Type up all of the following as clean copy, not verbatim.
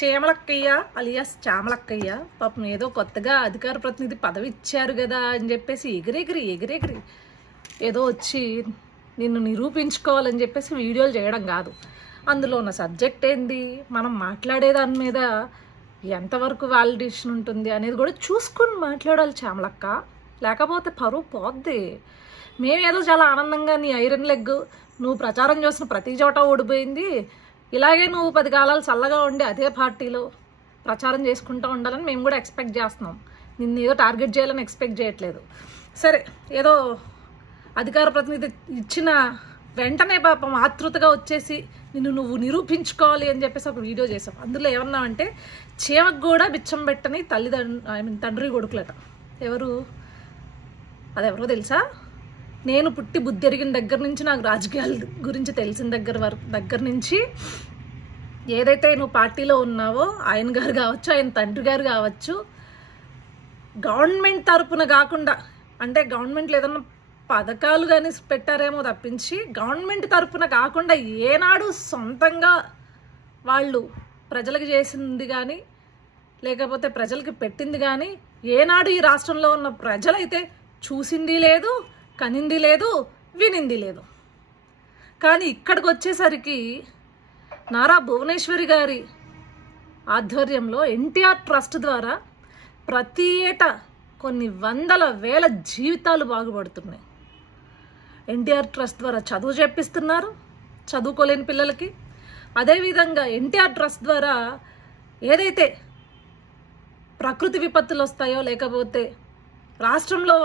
చేమలక్కయ్య alias చామలక్కయ్య పాపం ఏదో కొత్తగా అధికార ప్రతినిధి పదవి ఇచ్చారు కదా అని చెప్పేసి ఎగిరెగిరి ఏదో వచ్చి నిన్ను నిరూపించుకోవాలని చెప్పేసి వీడియోలు చేయడం కాదు. అందులో ఉన్న సబ్జెక్ట్ ఏంది, మనం మాట్లాడే దాని మీద ఎంతవరకు వ్యాలిడేషన్ ఉంటుంది అనేది కూడా చూసుకొని మాట్లాడాలి చామలక్క, లేకపోతే పరువు పోద్ది. మేమేదో చాలా ఆనందంగా నీ ఐరన్ లెగ్ నువ్వు ప్రచారం చేసిన ప్రతి చోట ఓడిపోయింది, ఇలాగే నువ్వు 10 కాలాలు చల్లగా ఉండి అదే పార్టీలో ప్రచారం చేసుకుంటూ ఉండాలని మేము కూడా ఎక్స్పెక్ట్ చేస్తున్నాం. నిన్ను ఏదో టార్గెట్ చేయాలని ఎక్స్పెక్ట్ చేయట్లేదు. సరే, ఏదో అధికార ప్రతినిధి ఇచ్చిన వెంటనే పాపం ఆతృతగా వచ్చేసి నువ్వు నిరూపించుకోవాలి అని చెప్పేసి ఒక వీడియో చేసాం. అందులో ఏమన్నామంటే చీమకు కూడా బిచ్చం పెట్టని తండ్రి కొడుకులట. అదెవరో తెలుసా? నేను పుట్టి బుద్ధి ఎరిగిన దగ్గర నుంచి, నాకు రాజకీయాల గురించి తెలిసిన దగ్గర నుంచి ఏదైతే నువ్వు పార్టీలో ఉన్నావో ఆయన గారు కావచ్చు, ఆయన తండ్రి గారు కావచ్చు, గవర్నమెంట్ తరపున కాకుండా, అంటే గవర్నమెంట్లో ఏదన్నా పథకాలు కానీ పెట్టారేమో తప్పించి గవర్నమెంట్ తరపున కాకుండా ఏనాడు సొంతంగా వాళ్ళు ప్రజలకు చేసింది కానీ లేకపోతే ప్రజలకి పెట్టింది కానీ ఏనాడు ఈ రాష్ట్రంలో ఉన్న ప్రజలైతే చూసింది లేదు, కనింది లేదు, వినింది లేదు. కానీ ఇక్కడికి వచ్చేసరికి నారా భువనేశ్వరి గారి ఆధ్వర్యంలో ఎన్టీఆర్ ట్రస్ట్ ద్వారా ప్రతి ఏటా కొన్ని వందల వేల జీవితాలు బాగుపడుతున్నాయి. ఎన్టీఆర్ ట్రస్ట్ ద్వారా చదువు చెప్పిస్తున్నారు చదువుకోలేని పిల్లలకి. అదేవిధంగా ఎన్టీఆర్ ట్రస్ట్ ద్వారా ఏదైతే ప్రకృతి విపత్తులు వస్తాయో లేకపోతే రాష్ట్రంలో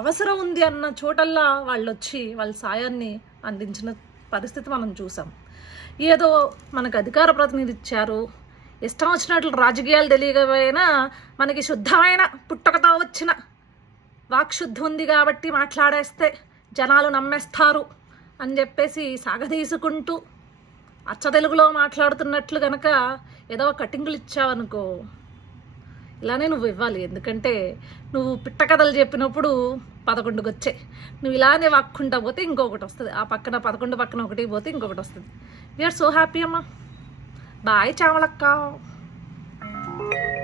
అవసరం ఉంది అన్న చోటల్లా వాళ్ళు వచ్చి వాళ్ళ సాయాన్ని అందించిన పరిస్థితి మనం చూసాం. ఏదో మనకు అధికార ప్రతినిధి ఇచ్చారు, ఇష్టం వచ్చినట్లు రాజకీయాలు తెలియకపోయినా మనకి శుద్ధమైన పుట్టకతో వచ్చిన వాక్శుద్ధి ఉంది కాబట్టి మాట్లాడేస్తే జనాలు నమ్మేస్తారు అని చెప్పేసి సాగదీసుకుంటూ అచ్చ తెలుగులో మాట్లాడుతున్నట్లు కనుక ఏదో కటింగులు ఇచ్చావనుకో, ఇలానే నువ్వు ఇవ్వాలి. ఎందుకంటే నువ్వు పిట్ట కథలు చెప్పినప్పుడు 11కి వచ్చాయి, నువ్వు ఇలానే వాక్కుంటా పోతే ఇంకొకటి వస్తుంది, ఆ పక్కన 11 పక్కన ఒకటి పోతే ఇంకొకటి వస్తుంది. వీఆర్ సో హ్యాపీ అమ్మా. బాయ్ చామలక్క.